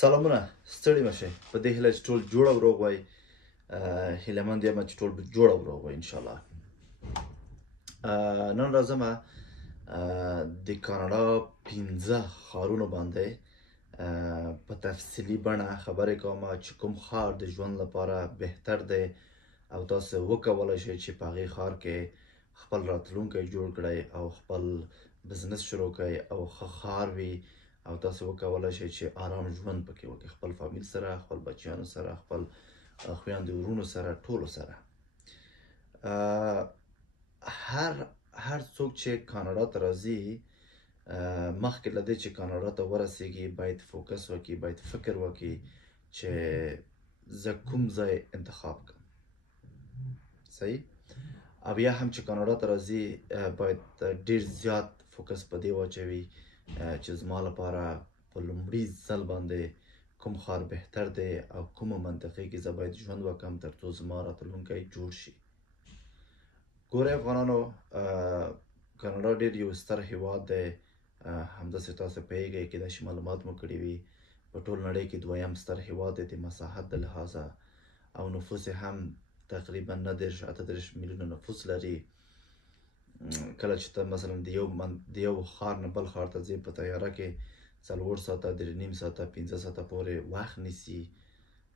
سلامونه ستړي مشه په دې هیله چې ټول جوړ او روغ وای هیله مند یم چې ټول جوړ او روغ وای ان شاء الله. نن راځم د کاناډا 15 ښارونو باندې په تفصیلي بڼه خبرې کوم چې کوم ښار د ژوند لپاره بهتر دی او تاسو وکولای شئ چې په هغې ښار کې خپل راتلونکی جوړ کړئ او خپل بزنس شروع کړئ او ښه ښار وي او تاسو وکولای شئ چې آرام ژوند پکې وکړئ، خپل فامیل سره، خپل بچیانو سره، خپل خویندو ورونو سره، ټولو سره. هر څوک چې کاناډا ته راځي مخکې له دې چې کاناډا ته ورسیږي باید فوکس وکړي، باید فکر وکړي چې زه کوم ځای انتخاب کړم. صحیح؟ او یا هم چې کاناډا ته راځي باید ډیر زیات فوکس په دې واچوي چې زما لپاره په لومړي ځل باندې کوم ښار بهتر دی او کومه منطقې کې زه باید ژوند وکړم تر څو زما راتلونکی جوړ شي. ګورئ افغانانو، کاناډا ډیر یو ستر هیواد دی، همداسې تاسو پوهیږئ کیدای شي معلومات مو کړي وي په ټول نړۍ کې دویم ستر هیواد دی د مساحت د لحاظه او نفوس هم تقریبا 39-38 میلیونه نفوس لري. کله چې ته مثلا د یو ښار نه بل ښار ته ځې په طیاره کې 4 ساعته 3.5 ساعته 15 ساعته پورې وخت نیسي،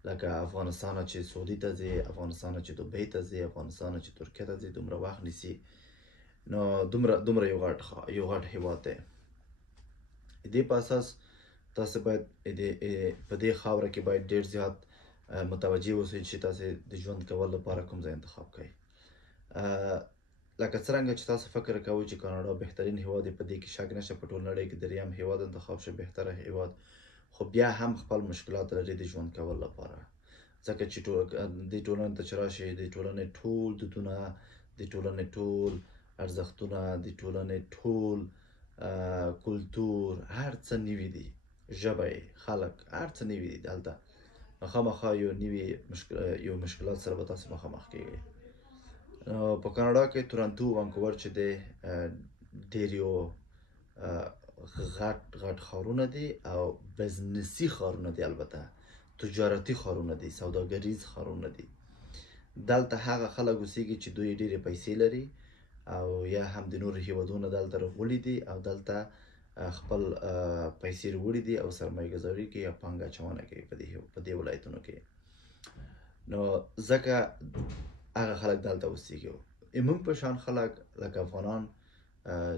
لکه افغانستان چې سعودي ته ځې، افغانستان چې دوبۍ ته ځې، افغانستان چې ترکیه ته ځې، دومره وخت نیسي. نو دومره یو غټ هیواد دی. دې په اساس تاسو باید په دې خاوره کې باید ډیر زیات متوجه اوسئ چې تاسو د ژوند کول لپاره کوم ځای انتخاب کړئ. لکه څرنګه چې تاسو فکر کوئ چې کاناډا بهترین هیواد دی، په دې کې شک نشته په ټول نړۍ کې دریم هیواد انتخاب شي، بهتره هیواد، خو بیا هم خپل مشکلات لري د ژوند کول لپاره. ځکه چې د ټولنې ته چې راشئ، د ټولنې ټول دودونه، د ټولنې ټول ارزښتونه، د ټولنې ټول کلتور، هر څه نوي دي، ژبه یې، خلک، هر څه نوي دي. دلته خامخا یو مشکلات سره به تاسو مخامخ کیږئ. په کاناډا کې تورنټو، وانکوور چې دی ډیر یو غټ ښارونه دي او بزنسي ښارونه دي، البته تجارتي ښارونه دي، سوداګریز ښارونه دي. دلته هغه خلک اوسیږي چې دوی ډیرې پیسې لري او یا هم د نورو هیوادونو دلته راغلي دي او دلته خپل پیسې راوړي دي او سرمایه ګذاري کوي او پانګه اچونه کوي په دې ولایتونو کې. نو ځکه هغه خلک دلته اوسیږي. موږ په شان خلک لکه افغانان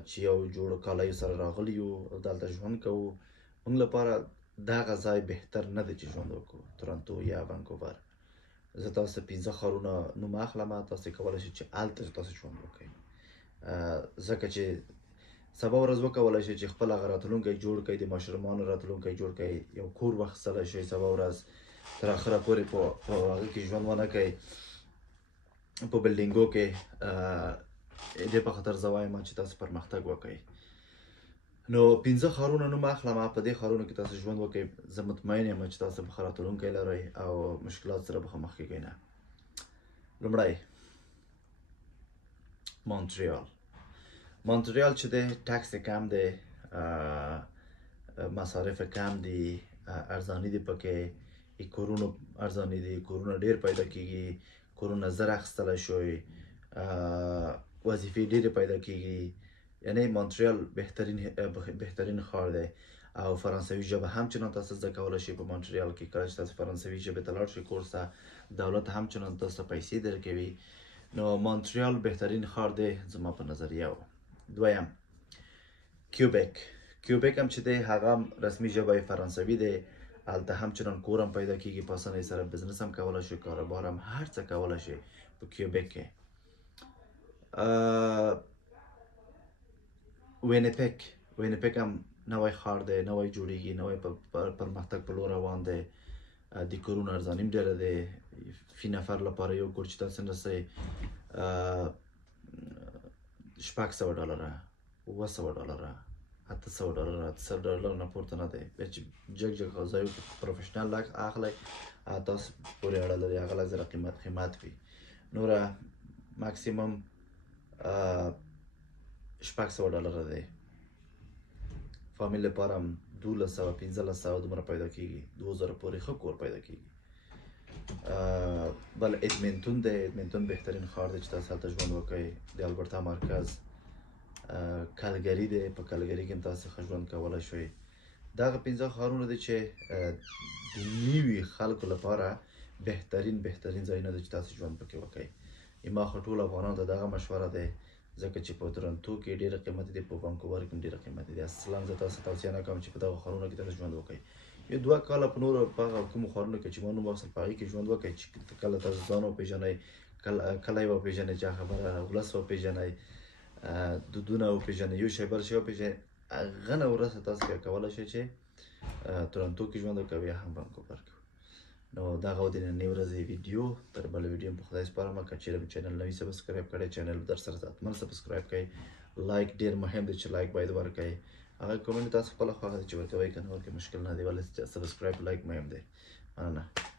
چې یو جوړ کالیو سره راغلي یو او دلته ژوند کوو، موږ لپاره دغه ځای بهتر نه دی چې ژوند وکړو، تورنټو یا وانکوور. زه تاسو 15 ښارونه نوم اخلم، تاسو کولی شئ چې هلته تاسو ژوند وکړئ، ځکه چې سبا ورځ وکولای شئ چې خپل هغه راتلونکی جوړ کړئ، د ماشومانو راتلونکی جوړ کړئ، یو کور واخیستلی شئ، سبا ورځ تر اخره پورې په هغه کې ژوند ونه کړئ په بلډینګو کې. دې په خاطر زه وایم چې تاسو پرمختګ وکړئ. نو 15 ښارونه نوم اخلم، په دې ښارونو کې تاسو ژوند وکړئ. زه مطمئن یم چې تاسو به ښه راتلونکی لرئ او مشکلات سره به مخ کیږئ نه. لومړی مونټریال چې دی ټکس کم دی، مصارف کم دي، ارزاني دي، پکې کورونه ارزاني دي، کورونه ډیر پیدا کیږي، کورونه زر اخیستلی شوی، وظیفې ډیرې پیدا کیږي. یعنی مونټریال بهترین ښار دی او فرانسوي ژبه هم چنان تاسو زده کولی شئ په مونټریال کې. کله چې تاسو فرانسوي ژبې ته لاړ شئ کورس ته، دولت هم چنان تاسو ته پیسې درکوي. نو مونټریال بهترین ښار دی زما په نظریه. دویم کیوبیک هم چې دی هغه رسمي ژبه یې فرانسوي دی، هلته هم چنان کور هم پیدا کیږي په اسانۍ سره، بزنس هم کولی شئ، کاروبار هم، هر څه کولی شئ په کیوبیک کې. وینیپیک هم نوی ښار دی، نوی جوړیږي، نوی پرمختګ په لور روان دی، د کورونو ارزاني هم ډیره دی. فی نفر لپاره یو کور چې تاسو نیسئ $600 $700 $800 نه پورته نه دی. بیا چې جګ ځایو کې پروفیشنل اخلئ تاسو پورې اړه لري، هغه لږ زره قیمت وي. نوره ماکسیمم $600 دی. فامیل لپاره هم 1200 1500 دومره پیدا کیږي 2000 پورې ښه کور پیدا کیږي. بل ادمنتون دی. ادمنتون بهترین ښار دی چې تاسو هلته ژوند وکړئ. د البرټا مرکز. کلګري دی. په کلګري کې تاسو ښه ژوند کولی شئ. دغه 15 ښارونه دي چې د نوي خلکو لپاره بهترین ځایونه دي چې تاسو ژوند پکې وکړئ. ما خو ټول افغانانو ته دغه مشوره دی ځکه چې په تورنټو کې ډېره قیمتي دی، په وانکوور کې هم ډېره قیمتي دی. اصلا زه تاسو توصیه نه کوم چې په دغه ښارونو کې تاسو ژوند وکړئ. 1-2 کاله په نورو په هغه کومو ښارونو کې چې ما نوم واخیستل په هغې کې ژوند وکړئ چې کله تاسو ځان وپېژنئ، کلی وپېژنئ چې خبره ولس وپېژنئ، دودونه وپېژنئ، یو شی بل شی وپېژنئ. هغه نه وروسته تاسو بیا کولی شئ چې تورنټو کې ژوند وکړئ یا هم وانکوور کې. نو دغه و د نننۍ ورځې ویډیو. تر بله ویډیو په خدای سپارم. که چېرې مې چینل نوي سبسکرایب کړی، چینل در سره حتما سبسکرایب کړئ. لایک ډېر مهم دی چې لایک باید ورکړئ. هغه کومنټ تاسو خپله خوښه ده چې ورکوئ که نه ورکوئ مشکل نه دی، ولې سبسکرایب لایک مهم دی. مننه.